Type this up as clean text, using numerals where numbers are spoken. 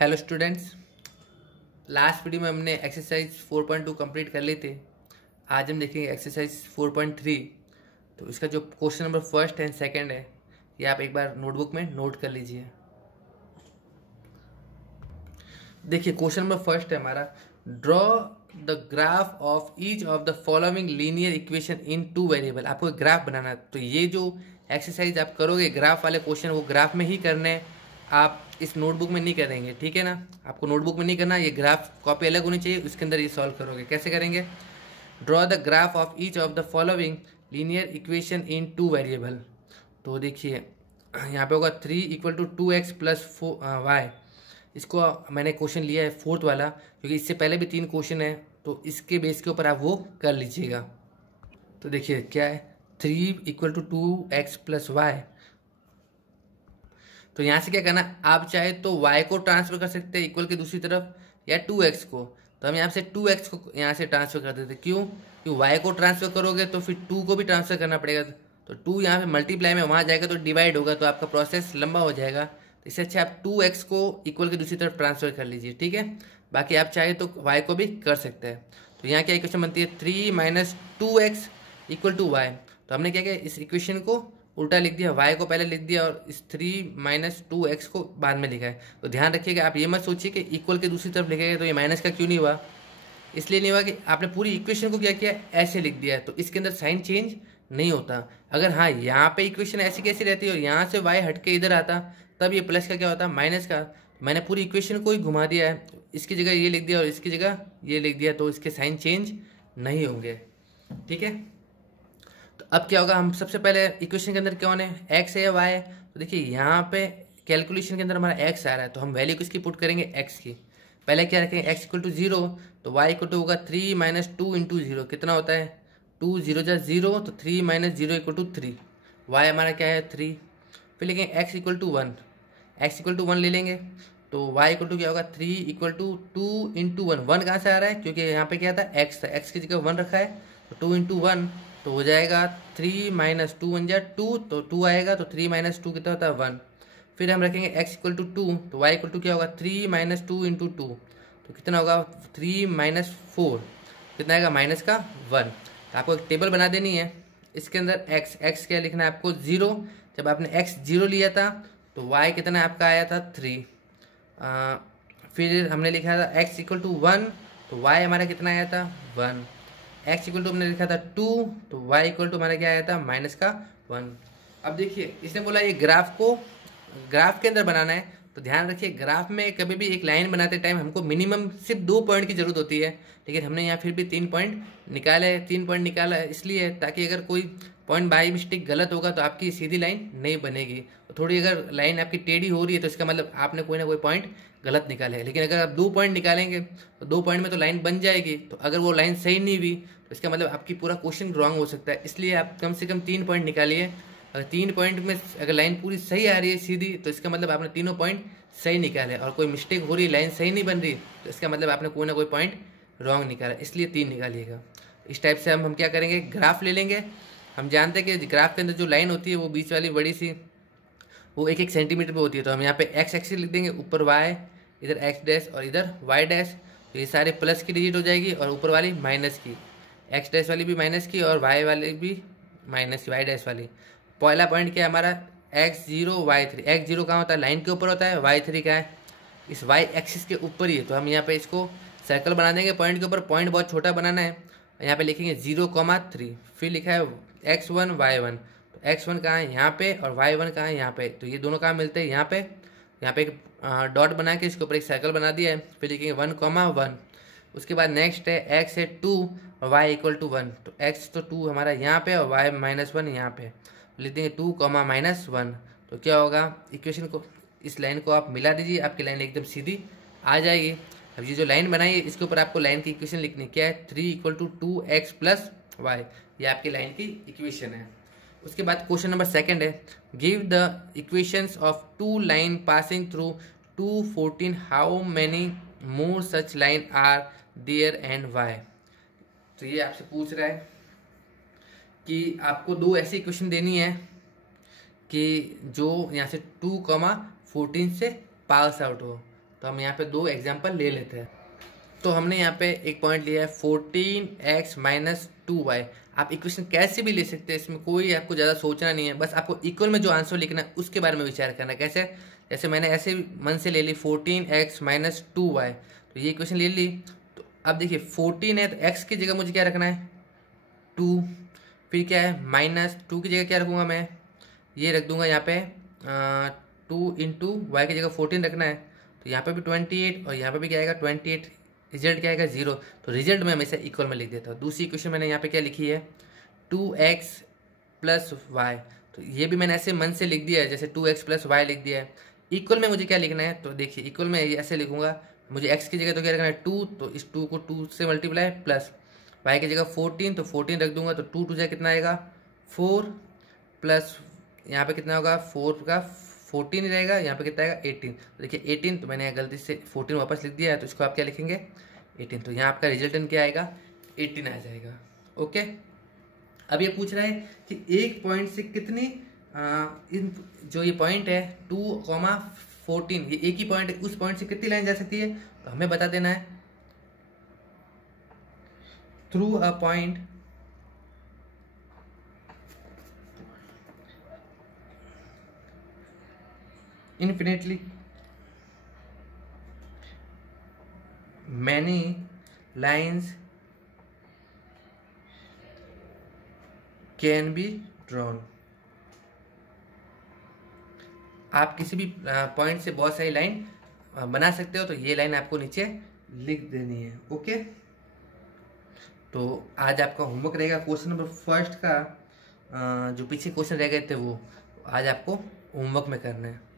Hello students, last video में हमने exercise 4.2 complete कर ली थी। आज हम देखेंगे एक्सरसाइज 4.3। तो इसका जो question number first and second है ये आप एक बार नोटबुक में नोट कर लीजिए। देखिए क्वेश्चन नंबर फर्स्ट है हमारा, draw the graph of each of the following linear equation in two variable. आपको एक ग्राफ बनाना है, तो ये जो एक्सरसाइज आप करोगे ग्राफ वाले क्वेश्चन वो ग्राफ में ही करने हैं, आप इस नोटबुक में नहीं करेंगे, ठीक है ना। आपको नोटबुक में नहीं करना, ये ग्राफ कॉपी अलग होनी चाहिए, उसके अंदर ये सॉल्व करोगे। कैसे करेंगे? Draw the graph of each of the following linear equation in two variable. तो देखिए यहाँ पे होगा 3 = 2x + y। इसको मैंने क्वेश्चन लिया है फोर्थ वाला, क्योंकि इससे पहले भी 3 क्वेश्चन है, तो इसके बेस के ऊपर आप वो कर लीजिएगा। तो देखिए क्या है, 3 = 2x + y। तो यहाँ से क्या करना, आप चाहे तो y को ट्रांसफर कर सकते हैं इक्वल के दूसरी तरफ, या 2x को। तो हम यहाँ से 2x को यहाँ से ट्रांसफर कर देते। क्यों? क्योंकि y को ट्रांसफर करोगे तो फिर 2 को भी ट्रांसफर करना पड़ेगा। तो 2 यहाँ पे मल्टीप्लाई में वहाँ जाएगा तो डिवाइड होगा, तो आपका प्रोसेस लंबा हो जाएगा। तो इससे अच्छा आप 2x को इक्वल की दूसरी तरफ ट्रांसफर कर लीजिए, ठीक है। बाकी आप चाहे तो y को भी कर सकते हैं। तो यहाँ क्या इक्वेशन बनती है, 3 - 2x = y। तो हमने क्या किया, इस इक्वेशन को उल्टा लिख दिया, y को पहले लिख दिया और इस 3 - 2x को बाद में लिखा है। तो ध्यान रखिएगा, आप ये मत सोचिए कि इक्वल के दूसरी तरफ लिखेगा तो ये माइनस का क्यों नहीं हुआ। इसलिए नहीं हुआ कि आपने पूरी इक्वेशन को क्या किया, ऐसे लिख दिया है, तो इसके अंदर साइन चेंज नहीं होता। अगर हाँ यहाँ पे इक्वेशन ऐसी कैसी रहती है और यहाँ से y हट के इधर आता, तब ये प्लस का क्या होता, माइनस का। मैंने पूरी इक्वेशन को ही घुमा दिया है, इसकी जगह ये लिख दिया और इसकी जगह ये लिख दिया, तो इसके साइन चेंज नहीं होंगे, ठीक है। तो अब क्या होगा, हम सबसे पहले इक्वेशन के अंदर कौन है, x है या y है। तो देखिए यहाँ पे कैलकुलेशन के अंदर हमारा x आ रहा है, तो हम वैल्यू किसकी पुट करेंगे, x की। पहले क्या रखेंगे, x = 0, तो y = होगा 3 - 2 × 0। कितना होता है, 2 0 जा 0, तो 3 - 0 = 3। y हमारा क्या है, 3। फिर लिखेंगे x = 1, x = 1 ले लेंगे, तो y = क्या होगा, 3 = 2 × 1। 1 कहाँ से आ रहा है, क्योंकि यहाँ पे क्या था, x था, x की जगह 1 रखा है, तो 2 × 1 तो हो जाएगा 3 - 2 = 2, तो 2 आएगा, तो 3 - 2 कितना होता है, 1। फिर हम रखेंगे x = 2, तो y = क्या होगा, 3 - 2 × 2, तो कितना होगा, 3 - 4, कितना आएगा, माइनस का 1। तो आपको एक टेबल बना देनी है, इसके अंदर x क्या लिखना है आपको, 0। जब आपने x 0 लिया था तो y कितना आपका आया था, 3। फिर हमने लिखा था x = 1, तो y हमारा कितना आया था, 1। x = हमने लिखा था 2, तो y = हमारा क्या आया था, माइनस का 1। अब देखिए इसने बोला ये ग्राफ को ग्राफ के अंदर बनाना है, तो ध्यान रखिए ग्राफ में कभी भी एक लाइन बनाते टाइम हमको मिनिमम सिर्फ 2 पॉइंट की जरूरत होती है, लेकिन हमने यहाँ फिर भी 3 पॉइंट निकाले। 3 पॉइंट निकाला इसलिए ताकि अगर कोई पॉइंट बाई मिस्टेक गलत होगा तो आपकी सीधी लाइन नहीं बनेगी। तो थोड़ी अगर लाइन आपकी टेढ़ी हो रही है तो इसका मतलब आपने कोई ना कोई पॉइंट गलत निकाले है। लेकिन अगर आप 2 पॉइंट निकालेंगे तो 2 पॉइंट में तो लाइन बन जाएगी, तो अगर वो लाइन सही नहीं हुई तो इसका मतलब आपकी पूरा क्वेश्चन रॉन्ग हो सकता है। इसलिए आप कम से कम 3 पॉइंट निकालिए। अगर 3 पॉइंट में अगर लाइन पूरी सही आ रही है सीधी, तो इसका मतलब आपने तीनों पॉइंट सही निकाले, और कोई मिस्टेक हो रही है, लाइन सही नहीं बन रही, तो इसका मतलब आपने कोई ना कोई पॉइंट रॉन्ग निकाला, इसलिए 3 निकालिएगा। इस टाइप से हम क्या करेंगे, ग्राफ ले लेंगे। हम जानते हैं कि ग्राफ के अंदर जो लाइन होती है वो बीच वाली बड़ी सी वो 1-1 सेंटीमीटर पे होती है। तो हम यहाँ पे x एक्सिस लिख देंगे, ऊपर y, इधर x' और इधर y'। तो ये सारे प्लस की डिजिट हो जाएगी और ऊपर वाली माइनस की, x' वाली भी माइनस की और y वाली भी माइनस की, y' वाली। पहला पॉइंट क्या है हमारा, x0 y3। x0 कहाँ होता है, लाइन के ऊपर होता है, y3 क्या है, इस y एक्सिस के ऊपर ही है। तो हम यहाँ पे इसको सर्कल बना देंगे पॉइंट के ऊपर। पॉइंट बहुत छोटा बनाना है, यहाँ पे लिखेंगे 0,3। फिर लिखा है x1 y1, तो x1 कहाँ है, यहाँ पे, और y1 कहाँ है, यहाँ पे। तो ये दोनों कहाँ मिलते हैं, यहाँ पे। एक डॉट बना के इसके ऊपर एक सर्कल बना दिया है। फिर लिखेंगे 1,1। उसके बाद नेक्स्ट है x है 2 और y = 1। तो x तो 2 हमारा यहाँ पे और y -1 यहाँ पे। लिख देंगे 2, -1। तो क्या होगा, इक्वेशन को, इस लाइन को आप मिला दीजिए, आपकी लाइन एकदम सीधी आ जाएगी। अब ये जो लाइन बनाई है इसके ऊपर आपको लाइन की इक्वेशन लिखनी क्या है, 3 = 2x + y। ये आपकी लाइन की इक्वेशन है। उसके बाद क्वेश्चन नंबर सेकंड है, give the equations of 2 line passing through 214, how many more such line are there and why. तो ये आपसे पूछ रहा है कि आपको 2 ऐसी इक्वेशन देनी है कि जो यहाँ से 2,14 से पास आउट हो। तो हम यहाँ पे 2 एग्जाम्पल ले लेते हैं। तो हमने यहाँ पे एक पॉइंट लिया है 14x माइनस 2y। आप इक्वेशन कैसे भी ले सकते हैं, इसमें कोई आपको ज़्यादा सोचना नहीं है, बस आपको इक्वल में जो आंसर लिखना है उसके बारे में विचार करना है। कैसे? जैसे मैंने ऐसे मन से ले ली 14x माइनस 2y, तो ये इक्वेशन ले ली। तो अब देखिए 14 है तो x की जगह मुझे क्या रखना है 2, फिर क्या है माइनस 2 की जगह क्या रखूँगा मैं, ये रख दूंगा यहाँ पे 2 इंटू वाई की जगह 14 रखना है। तो यहाँ पे भी 28 और यहाँ पे भी क्या आएगा 28, रिजल्ट क्या आएगा 0। तो रिजल्ट में हमेशा इक्वल में लिख देता हूँ। दूसरी इक्वेशन मैंने यहाँ पे क्या लिखी है 2x प्लस वाई, तो ये भी मैंने ऐसे मन से लिख दिया है, जैसे 2x प्लस वाई लिख दिया है। इक्वल में मुझे क्या लिखना है, तो देखिए इक्वल में ऐसे लिखूंगा, मुझे x की जगह तो क्या रखना है 2, तो इस 2 को 2 से मल्टीप्लाई प्लस y की जगह 14, तो 14 रख दूंगा, तो 2 2 कितना आएगा 4 प्लस यहाँ पे कितना होगा 4 का 14 ही रहेगा, यहाँ पे कितना आएगा 18। तो देखिए 18, तो मैंने गलती से 14 वापस लिख दिया है, तो इसको आप क्या लिखेंगे 18। तो यहाँ आपका रिजल्टेंट क्या आएगा 18 आ जाएगा। ओके, अब ये पूछ रहा है कि एक पॉइंट से कितनी इन जो ये पॉइंट है 2,14, ये एक ही पॉइंट है, उस पॉइंट से कितनी लाइन जा सकती है, तो हमें बता देना है through a point infinitely many lines can be drawn। आप किसी भी पॉइंट से बहुत सारी लाइन बना सकते हो, तो ये लाइन आपको नीचे लिख देनी है। ओके, तो आज आपका होमवर्क रहेगा क्वेश्चन नंबर फर्स्ट का, जो पीछे क्वेश्चन रह गए थे वो आज आपको होमवर्क में करना है।